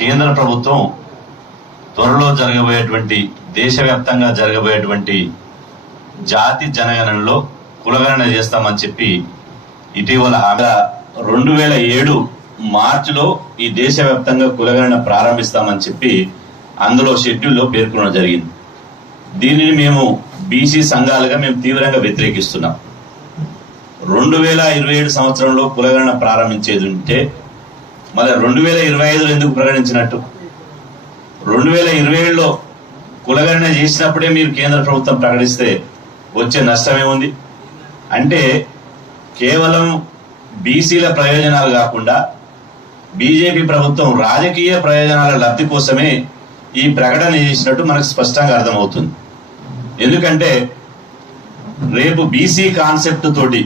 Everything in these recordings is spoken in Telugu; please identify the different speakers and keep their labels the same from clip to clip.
Speaker 1: కేంద్ర ప్రభుత్వం త్వరలో జరగబోయేటువంటి దేశవ్యాప్తంగా జరగబోయేటువంటి జాతి జనగణనలో కులగణన చేస్తామని చెప్పి ఇటీవల రెండు వేల ఏడు మార్చిలో ఈ దేశవ్యాప్తంగా కులగణన ప్రారంభిస్తామని చెప్పి అందులో షెడ్యూల్లో పేర్కొనడం జరిగింది. దీనిని మేము బీసీ సంఘాలుగా మేము తీవ్రంగా వ్యతిరేకిస్తున్నాం. రెండు వేల ఇరవై ఏడు సంవత్సరంలో కులగణన ప్రారంభించేది ఉంటే మళ్ళీ రెండు వేల ఇరవై ఐదులో ఎందుకు ప్రకటించినట్టు? రెండు వేల ఇరవై ఏడులో కులగణన చేసినప్పుడే మీరు కేంద్ర ప్రభుత్వం ప్రకటిస్తే వచ్చే నష్టమేముంది? అంటే కేవలం బీసీల ప్రయోజనాలు కాకుండా బీజేపీ ప్రభుత్వం రాజకీయ ప్రయోజనాల లబ్ధి కోసమే ఈ ప్రకటన చేసినట్టు మనకు స్పష్టంగా అర్థమవుతుంది. ఎందుకంటే రేపు బీసీ కాన్సెప్ట్ తోటి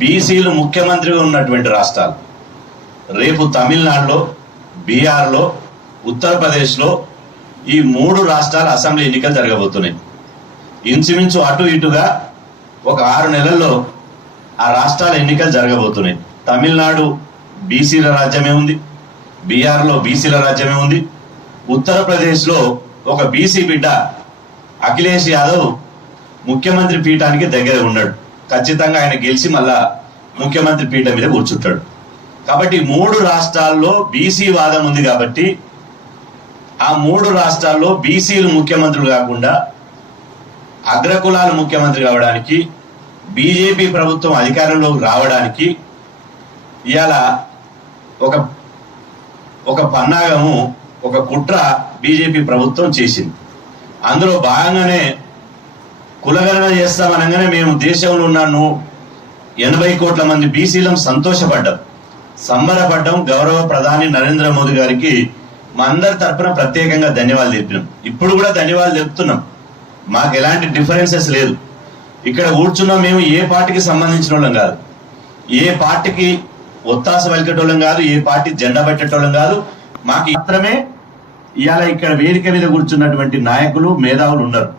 Speaker 1: బీసీలు ముఖ్యమంత్రిగా ఉన్నటువంటి రాష్ట్రాలు రేపు తమిళనాడులో బీహార్లో ఉత్తరప్రదేశ్లో ఈ మూడు రాష్ట్రాల అసెంబ్లీ ఎన్నికలు జరగబోతున్నాయి. ఇంచుమించు అటు ఇటుగా ఒక ఆరు నెలల్లో ఆ రాష్ట్రాల ఎన్నికలు జరగబోతున్నాయి. తమిళనాడు బీసీల రాజ్యమే ఉంది బీహార్లో బీసీల రాజ్యమే ఉంది ఉత్తరప్రదేశ్లో ఒక బీసీ బిడ్డ అఖిలేష్ యాదవ్ ముఖ్యమంత్రి పీఠానికి దగ్గర ఉన్నాడు. ఖచ్చితంగా ఆయన గెలిచి మళ్ళా ముఖ్యమంత్రి పీఠం మీద కూర్చుంటాడు. కాబట్టి మూడు రాష్ట్రాల్లో బీసీ వాదం ఉంది కాబట్టి ఆ మూడు రాష్ట్రాల్లో బీసీలు ముఖ్యమంత్రులు కాకుండా అగ్రకులాలు ముఖ్యమంత్రి కావడానికి బీజేపీ ప్రభుత్వం అధికారంలోకి రావడానికి ఇవాళ ఒక ఒక పన్నాగము ఒక కుట్ర బీజేపీ ప్రభుత్వం చేసింది. అందులో భాగంగానే కులగణన చేస్తామనగానే మేము దేశంలో ఉన్న ఎనభై కోట్ల మంది బీసీలం సంతోషపడ్డాం. సంబరపడ్డం గౌరవ ప్రధాని నరేంద్ర మోదీ గారికి మా అందరి తరఫున ప్రత్యేకంగా ధన్యవాదాలు చెప్పినాం. ఇప్పుడు కూడా ధన్యవాదాలు చెప్తున్నాం. మాకు ఎలాంటి డిఫరెన్సెస్ లేదు. ఇక్కడ కూర్చున్నాం మేము ఏ పార్టీకి సంబంధించిన వాళ్ళం కాదు. ఏ పార్టీకి ఒత్తాస పలికేటోళ్ళం కాదు ఏ పార్టీ జెండా పెట్టేటోళ్ళం కాదు. మాకు మాత్రమే ఇవాళ ఇక్కడ వేదిక మీద కూర్చున్నటువంటి నాయకులు మేధావులు ఉన్నారు.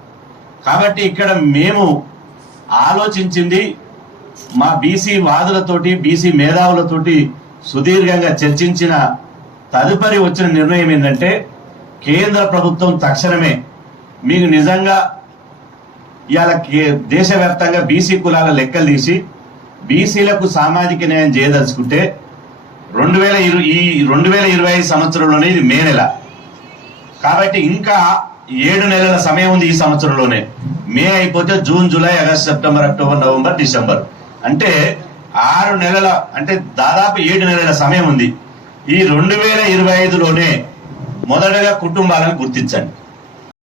Speaker 1: కాబట్టి ఇక్కడ మేము ఆలోచించింది మా బీసీ వాదులతోటి బీసీ మేధావులతోటి సుదీర్ఘంగా చర్చించిన తదుపరి వచ్చిన నిర్ణయం ఏంటంటే కేంద్ర ప్రభుత్వం తక్షణమే మీకు నిజంగా ఇవాళ కే- దేశవ్యాప్తంగా బీసీ కులాల లెక్కలు తీసి బీసీలకు సామాజిక న్యాయం చేయదలుచుకుంటే రెండు వేల ఇరు ఈ రెండు వేల ఇరవై ఐదు సంవత్సరంలోనే ఇది మే నెల. కాబట్టి ఇంకా ఏడు నెలల సమయం ఉంది ఈ సంవత్సరంలోనే. మే అయిపోతే June July August September October November December. అంటే ఆరు నెలల అంటే దాదాపు ఏడు నెలల సమయం ఉంది. ఈ రెండు వేల ఇరవై ఐదులోనే మొదటగా కుటుంబాలను గుర్తించండి.